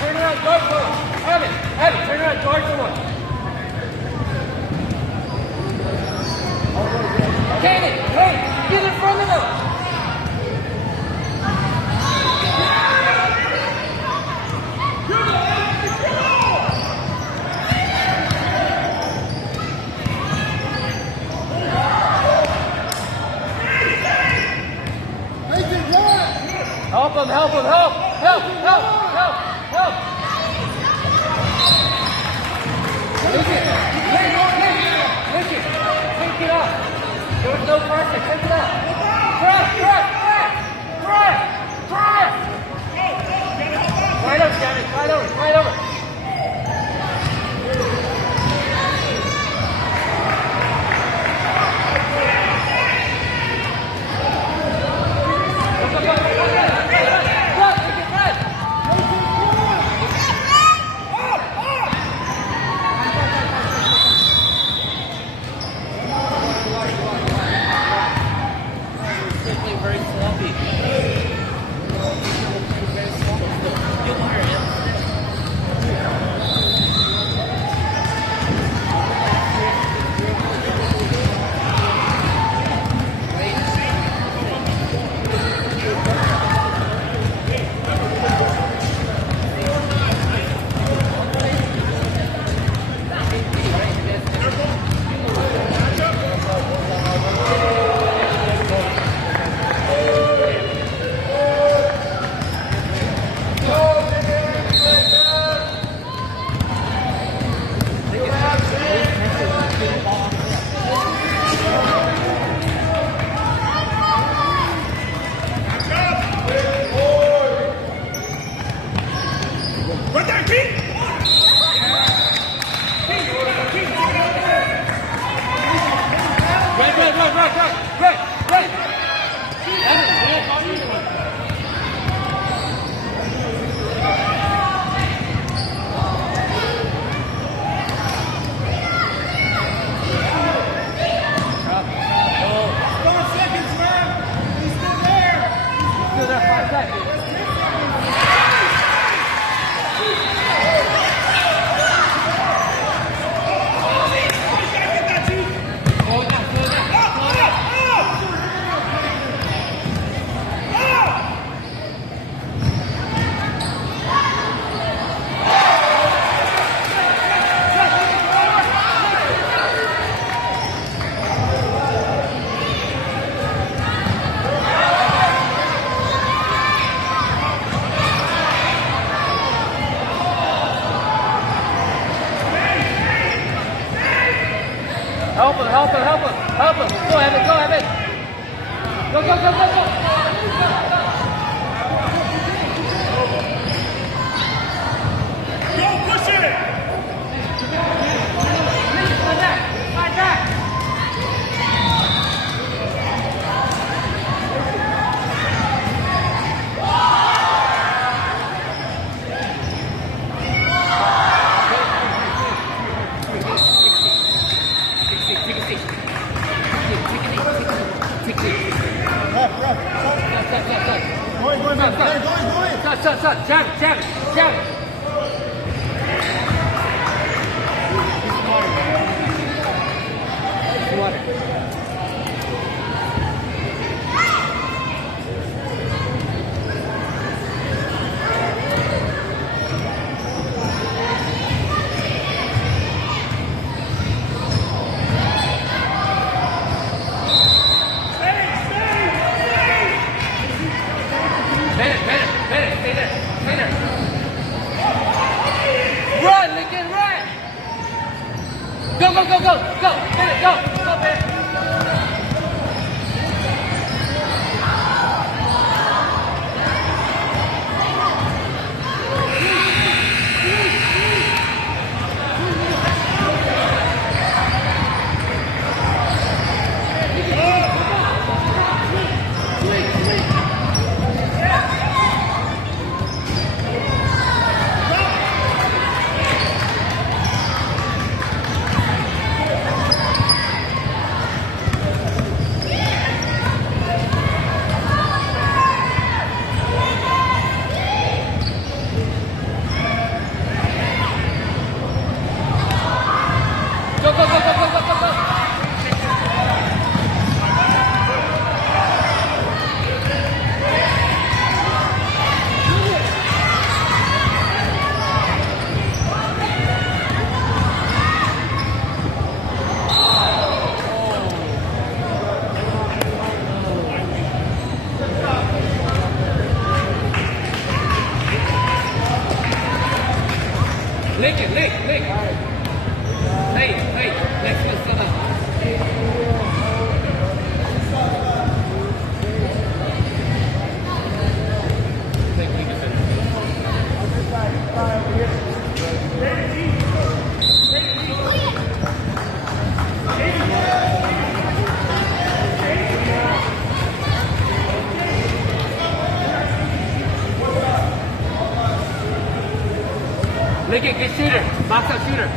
turn around, guard someone. Evan, turn around, guard someone. Kaden, hey, get in front of them. Help him, help! Listen, take it up. There was no pressure, take it up. Press! Right over, Johnny, right over. Help him. Go, Evan. Go. Challenge. Bennett, stay there. Run, Lincoln, run! Go! Bennett, go, Bennett! Lick it, lick. Hey, let's go, sit up. Lick it, get shooter. Box up shooter.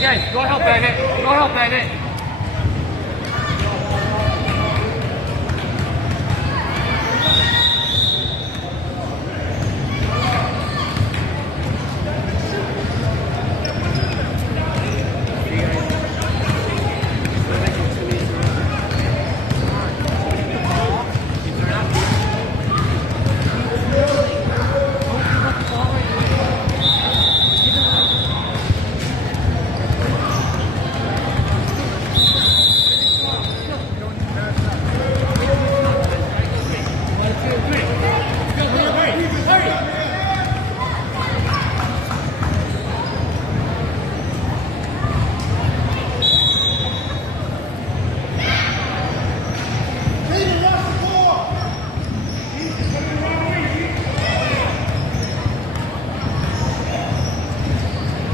Guys, go help Bennett. Go help Bennett.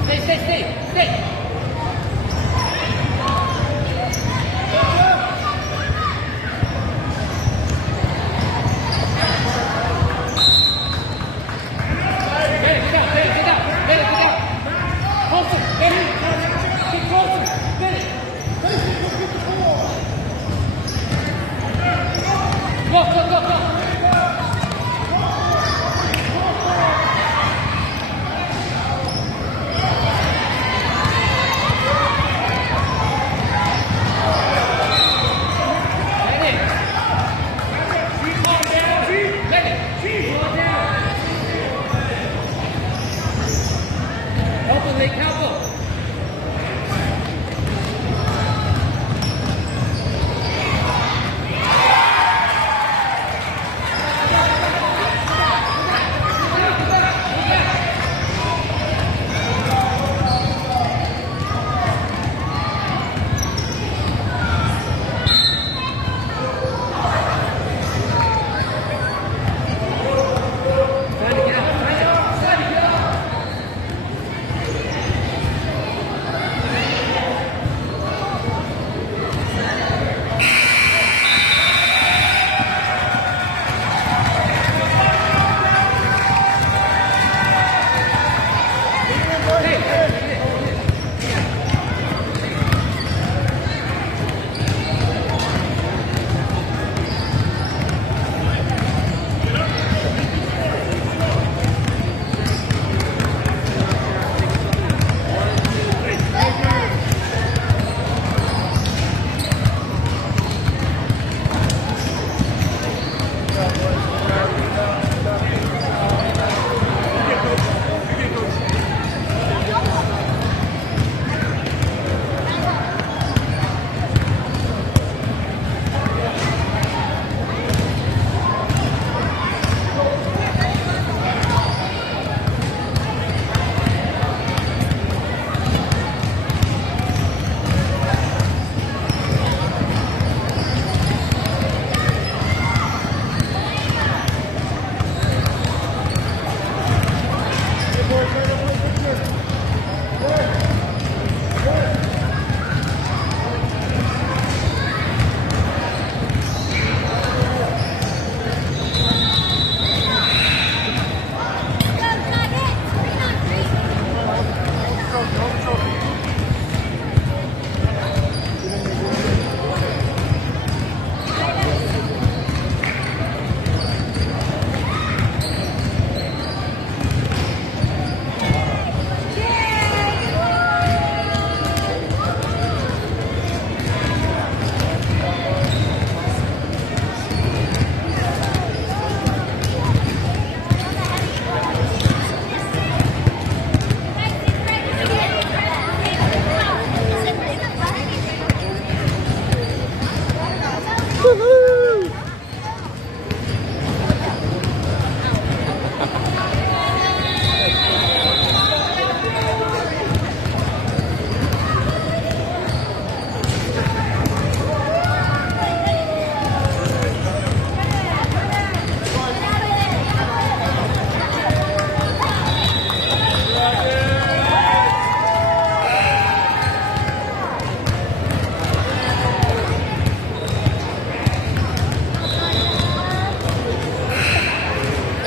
Stay.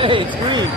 Hey, it's green.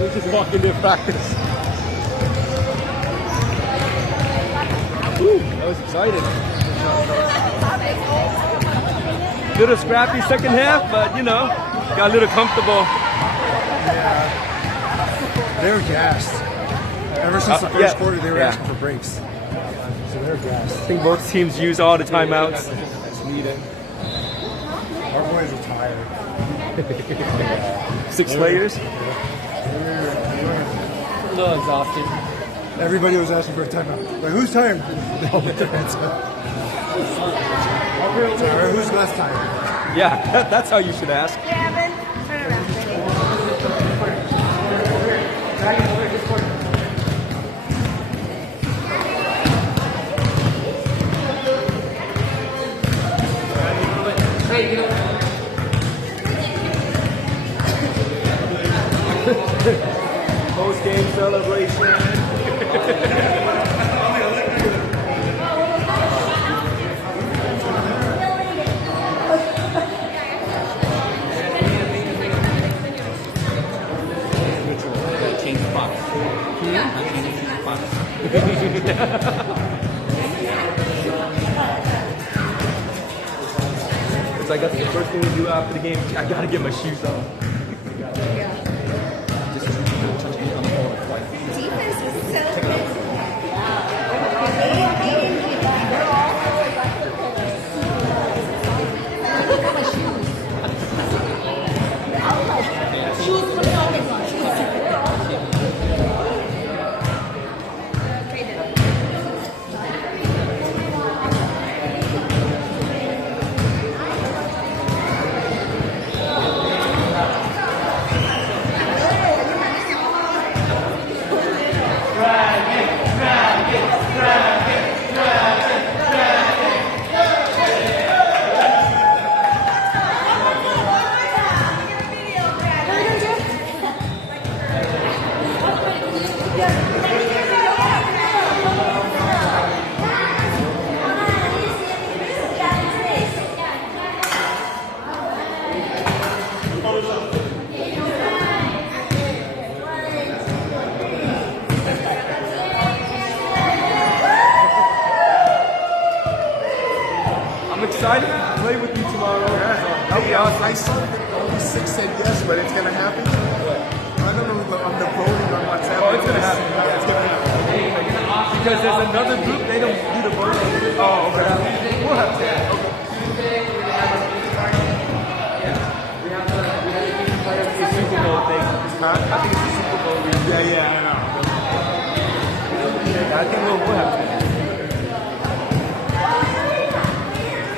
Let's just walk into practice. Woo, that was exciting. Little scrappy second half, but you know, got a little comfortable. Yeah. They were gassed. Ever since the first quarter, they were asking for breaks. So they're gassed. I think both teams use all the timeouts. It's needed. our boys are tired. 6 layers. A little exhausted. Everybody was asking for a timeout. Like, who's tired? Sorry, who's less tired? Yeah, that's how you should ask. Gavin, turn around, baby. Post game celebration. Change the box. It's like that's the first thing we do after the game. I gotta get my shoes on. Defense is so good. I'm excited to play with you tomorrow. That'll be awesome. I saw only 6 said yes, but it's gonna happen. I don't know. I'm the voting on WhatsApp. Oh, it's gonna happen. Yeah, it's gonna happen. Because there's another group, they don't do the voting. Oh, okay. We'll have to. The Super Bowl thing. Huh? I think it's the Super Bowl reason. Yeah, I know. I think we'll have to.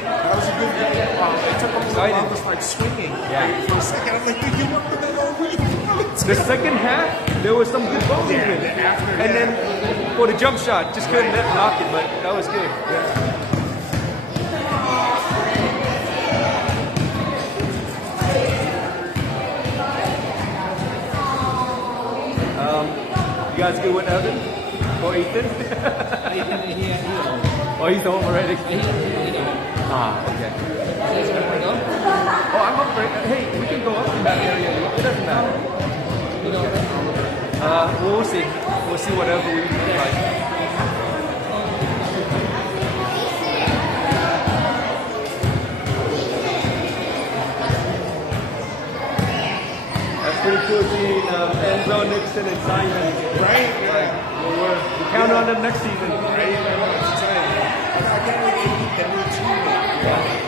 That was a good game. It took them Excited. I was like swinging. Yeah. For a second, I'm like, they give up the whole week. The second half, there was some good ball Yeah, movement. then after And that- then for the jump shot, just couldn't knock it, but that was good. You guys good with Evan? Or Ethan? Oh, he's home already? Ah, okay. Oh, I'm up for it. Hey, we can go up in that area. It doesn't matter. We'll see. We'll see whatever we like. That's pretty cool seeing Enzo, Nixon, and Simon. Right? We count on them next season. Right? I can't wait to eat the new team.